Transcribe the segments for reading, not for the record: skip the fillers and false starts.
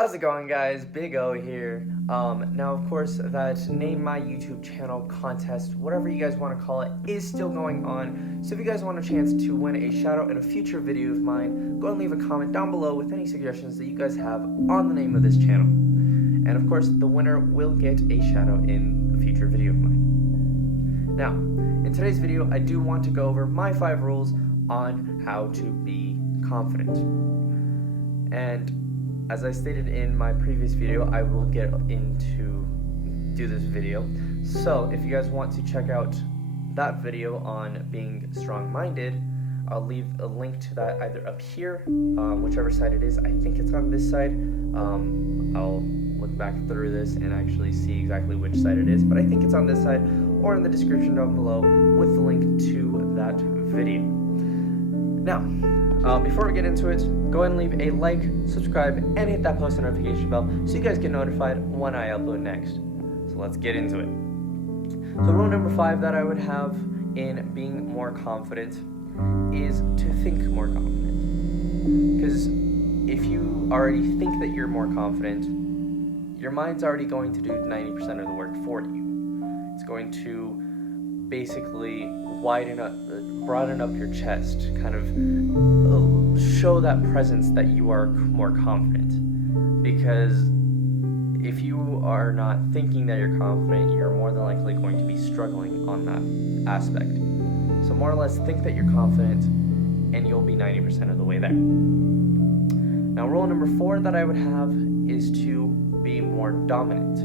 How's it going, guys? Big O here. Now, of course, that Name My YouTube Channel contest, whatever you guys want to call it, is still going on. So if you guys want a chance to win a shout out in a future video of mine, go and leave a comment down below with any suggestions that you guys have on the name of this channel. And of course, the winner will get a shout out in a future video of mine. Now, in today's video, I do want to go over my 5 rules on how to be confident. And as I stated in my previous video, I will get into this video. So if you guys want to check out that video on being strong-minded, I'll leave a link to that either up here, whichever side it is. I think it's on this side. I'll look back through this and actually see exactly which side it is, but I think it's on this side, or in the description down below with the link to that video. Now, before we get into it, go ahead and leave a like, subscribe, and hit that post notification bell so you guys get notified when I upload next. So let's get into it. So rule number 5 that I would have in being more confident is to think more confident. Because if you already think that you're more confident, your mind's already going to do 90% of the work for you. It's going to basically broaden up your chest, kind of show that presence that you are more confident. Because if you are not thinking that you're confident, you're more than likely going to be struggling on that aspect. So more or less, think that you're confident and you'll be 90% of the way there. Now, rule number 4 that I would have is to be more dominant.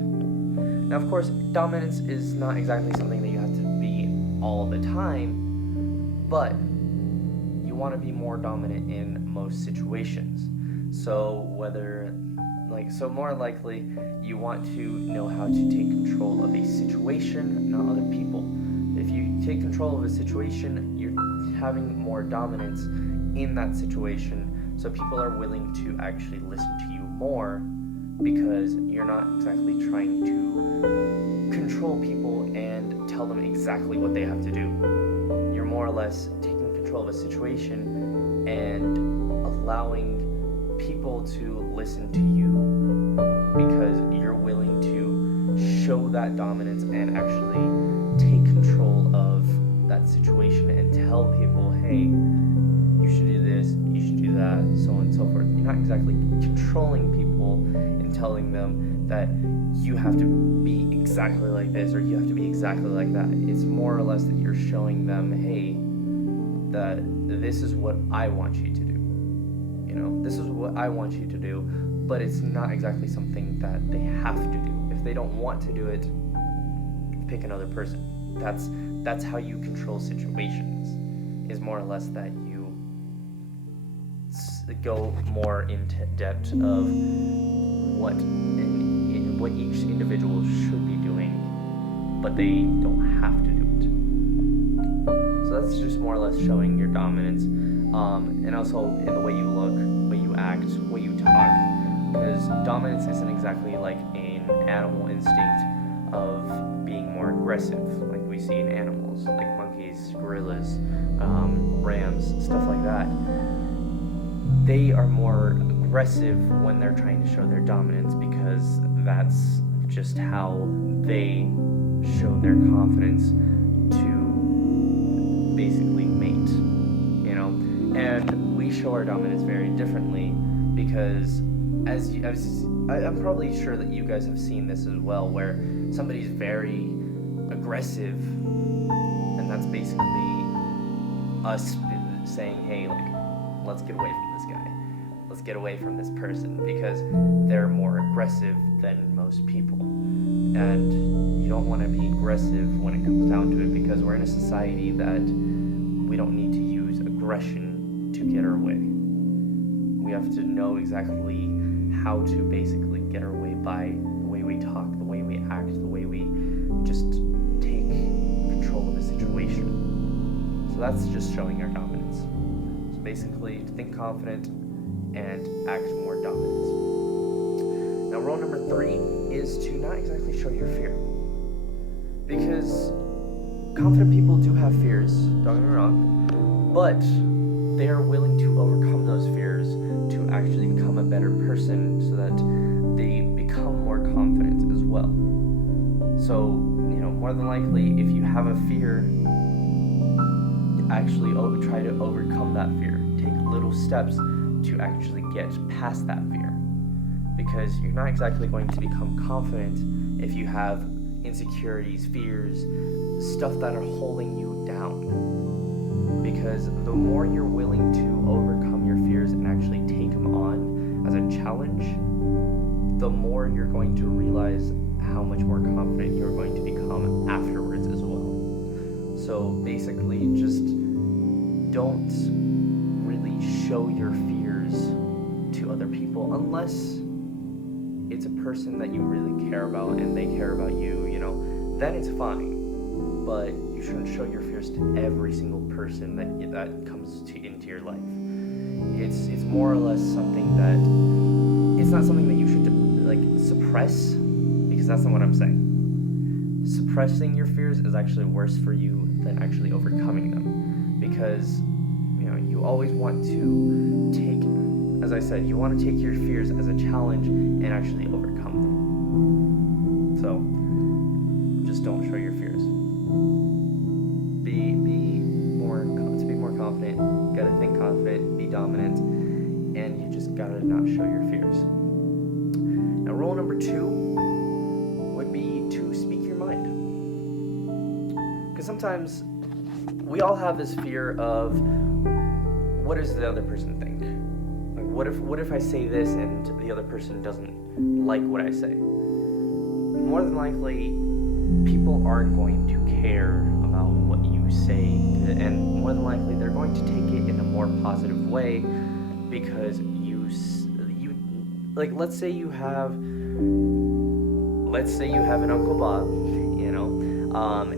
Now, of course, dominance is not exactly something that you have to be all the time, but you want to be more dominant in most situations. So more likely, you want to know how to take control of a situation, not other people. If you take control of a situation, you're having more dominance in that situation, so people are willing to actually listen to you more, because you're not exactly trying to control people and tell them exactly what they have to do. You're more or less taking control of a situation and allowing people to listen to you because you're willing to show that dominance and actually take control of that situation and tell people, hey, you should do this, you should do that, so on and so forth. You're not exactly controlling people and telling them that you have to be exactly like this or you have to be exactly like that. It's more or less that you're showing them, hey, that this is what I want you to do. You know, this is what I want you to do, but it's not exactly something that they have to do. If they don't want to do it, pick another person. That's how you control situations, is more or less that you go more into depth of what each individual should be doing, but they don't have to do it. So that's just more or less showing your dominance, and also in the way you look, way you act, way you talk, because dominance isn't exactly like an animal instinct of being more aggressive like we see in animals, like monkeys, gorillas, rams, stuff like that. They are more aggressive when they're trying to show their dominance, because that's just how they show their confidence to basically mate, you know. And we show our dominance very differently, because I'm probably sure that you guys have seen this as well, where somebody's very aggressive, and that's basically us saying, hey, like, let's get away from this guy. Let's get away from this person, because they're more aggressive than most people. And you don't want to be aggressive when it comes down to it, because we're in a society that we don't need to use aggression to get our way. We have to know exactly how to basically get our way by the way we talk, the way we act, the way we just take control of a situation. So that's just showing our dominance. So basically, think confident and act more dominant. Now, rule number 3 is to not exactly show your fear. Because confident people do have fears, don't get me wrong, but they are willing to overcome those fears to actually become a better person, so that So, more than likely, if you have a fear, actually try to overcome that fear. Take little steps to actually get past that fear. Because you're not exactly going to become confident if you have insecurities, fears, stuff that are holding you down. Because the more you're willing to overcome your fears and actually take them on as a challenge, the more you're going to realize how much more confident you're going to become afterwards as well. So basically, just don't really show your fears to other people unless it's a person that you really care about and they care about you, then it's fine. But you shouldn't show your fears to every single person that comes into your life. It's more or less something that, it's not something that you should suppress, because that's not what I'm saying. Suppressing your fears is actually worse for you than actually overcoming them, because you always want to take, as I said, you want to take your fears as a challenge and actually overcome them. So just don't show your fears. To be more confident, you gotta think confident, be dominant, and you just gotta not show your fears. Now, rule number 2 would be to speak your mind. Because sometimes we all have this fear of, what does the other person think? Like, what if I say this and the other person doesn't like what I say? More than likely, people aren't going to care about what you say, and more than likely, they're going to take it in a more positive way, because you let's say you have an Uncle Bob,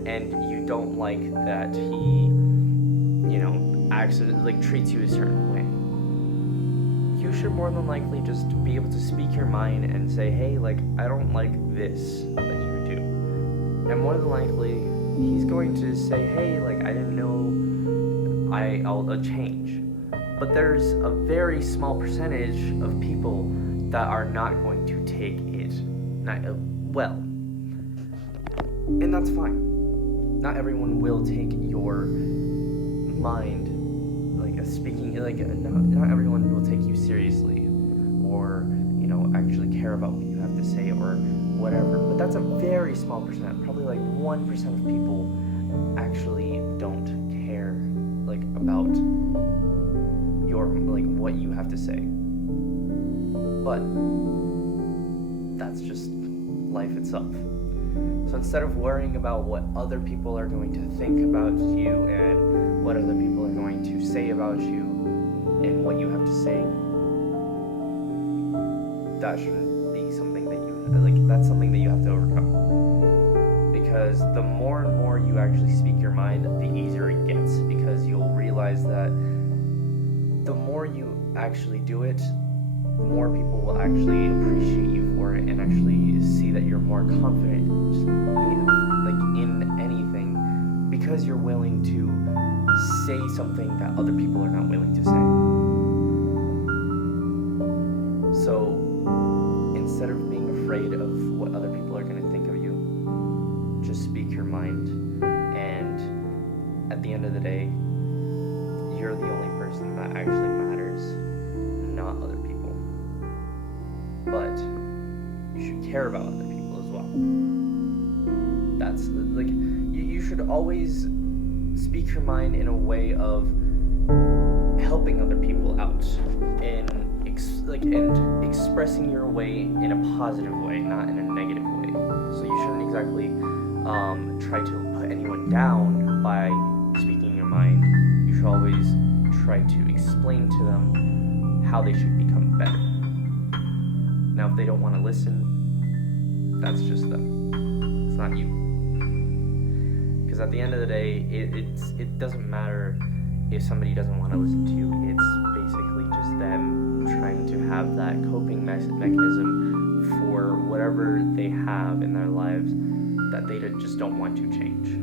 and you don't like that he, accidentally treats you a certain way. You should more than likely just be able to speak your mind and say, hey, I don't like this that you do. And more than likely, he's going to say, hey, I didn't know, I'll change. But there's a very small percentage of people that are not going to take it well. And that's fine. Not everyone will take your mind, speaking, not everyone will take you seriously, or, actually care about what you have to say, or whatever. But that's a very small percent. Probably 1% of people actually don't care, about your, what you have to say. But that's just life itself. So instead of worrying about what other people are going to think about you and what other people are going to say about you and what you have to say, that shouldn't be something that that's something that you have to overcome. Because the more and more you actually speak your mind, the easier it gets, because you'll realize that the more you actually do it, more people will actually appreciate you for it and actually see that you're more confident in anything, because you're willing to say something that other people are not willing to say. So instead of being afraid of what other people are going to think of you, just speak your mind, and at the end of the day, you're the only person that actually matters, not other people. But you should care about other people as well. That's you should always speak your mind in a way of helping other people out, and expressing your way in a positive way, not in a negative way. So you shouldn't exactly try to put anyone down by speaking your mind. You should always try to explain to them how they should become better. Now, if they don't want to listen, that's just them. It's not you. Because at the end of the day, it doesn't matter if somebody doesn't want to listen to you. It's basically just them trying to have that coping mechanism for whatever they have in their lives that they just don't want to change.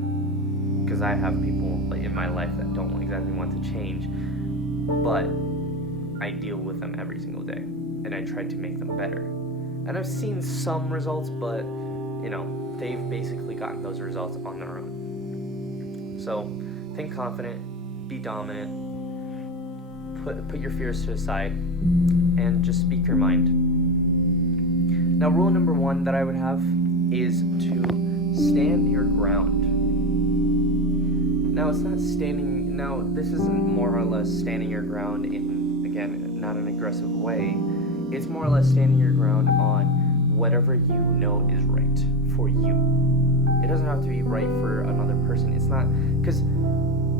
Because I have people in my life that don't exactly want to change, but I deal with them every single day, and I try to make them better. And I've seen some results, but they've basically gotten those results on their own. So think confident, be dominant, put your fears to the side, and just speak your mind. Now, rule number 1 that I would have is to stand your ground. Now, this isn't more or less standing your ground in, again, not an aggressive way. It's more or less standing your ground on whatever you know is right for you. It doesn't have to be right for another person. It's not, because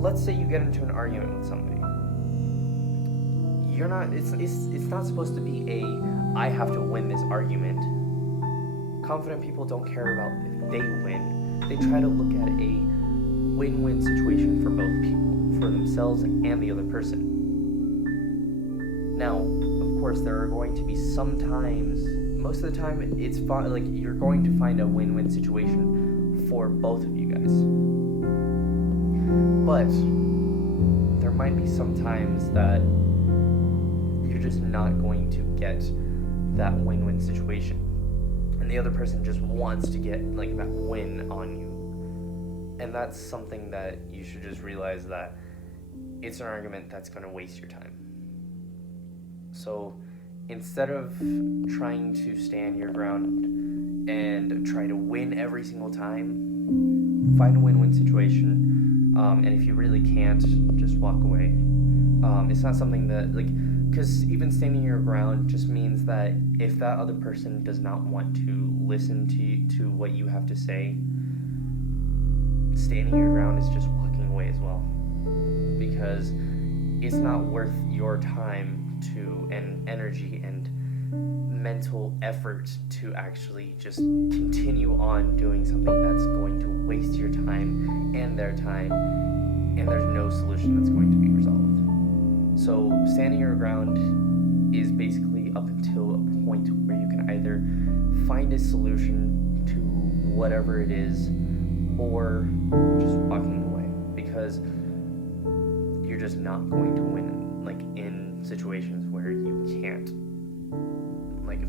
let's say you get into an argument with somebody. It's not supposed to be I have to win this argument. Confident people don't care about if they win. They try to look at a win-win situation for both people, for themselves and the other person. Now, of course, there are going to be some times, most of the time, it's you're going to find a win-win situation for both of you guys. But there might be some times that you're just not going to get that win-win situation, and the other person just wants to get that win on you. And that's something that you should just realize, that it's an argument that's going to waste your time. So instead of trying to stand your ground and try to win every single time, find a win-win situation. And if you really can't, just walk away. It's not something that, because even standing your ground just means that if that other person does not want to listen to what you have to say, standing your ground is just walking away as well, because it's not worth your time and energy and mental effort to actually just continue on doing something that's going to waste your time and their time, and there's no solution that's going to be resolved. So standing your ground is basically up until a point where you can either find a solution to whatever it is, or just walking away, because you're just not going to win in situations where you can't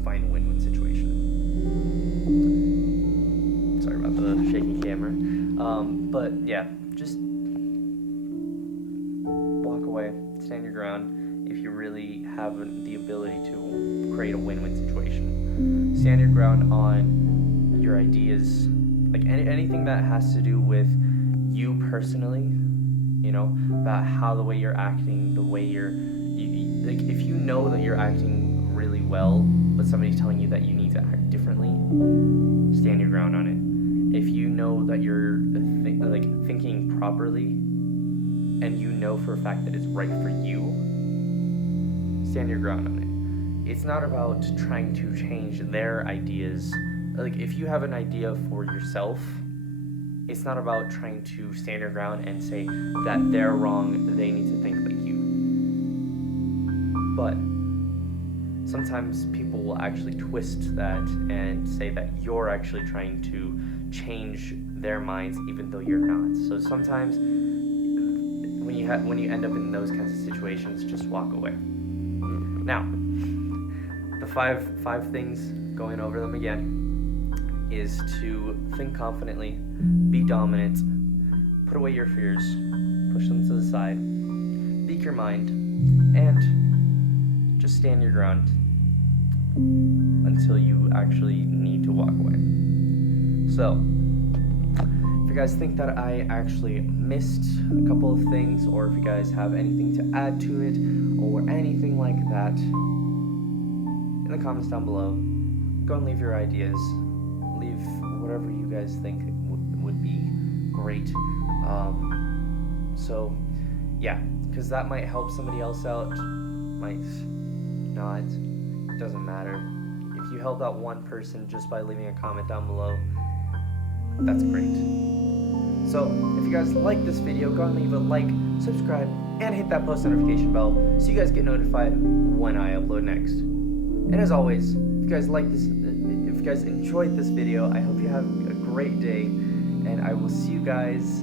find a win-win situation. Sorry about the shaky camera. But yeah, just walk away, stand your ground if you really have the ability to create a win-win situation. Stand your ground on your ideas, anything that has to do with you personally, about how the way you're acting, the way if you know that you're acting really well, but somebody's telling you that you need to act differently, stand your ground on it. If you know that you're thinking properly, and you know for a fact that it's right for you, stand your ground on it. It's not about trying to change their ideas. If you have an idea for yourself, it's not about trying to stand your ground and say that they're wrong, they need to think like you. But sometimes people will actually twist that and say that you're actually trying to change their minds even though you're not. So sometimes when you end up in those kinds of situations, just walk away. Now, the five things, going over them again, is to think confidently, be dominant, put away your fears, push them to the side, speak your mind, and just stand your ground until you actually need to walk away. So, if you guys think that I actually missed a couple of things, or if you guys have anything to add to it, or anything like that, in the comments down below, go and leave your ideas. Leave whatever you guys think would be great. So yeah, because that might help somebody else out, might not, it doesn't matter. If you help out one person just by leaving a comment down below, that's great. So if you guys like this video, go and leave a like, subscribe, and hit that post notification bell so you guys get notified when I upload next. And as always, if you guys like this, if you guys enjoyed this video, I hope you have a great day, and I will see you guys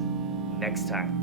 next time.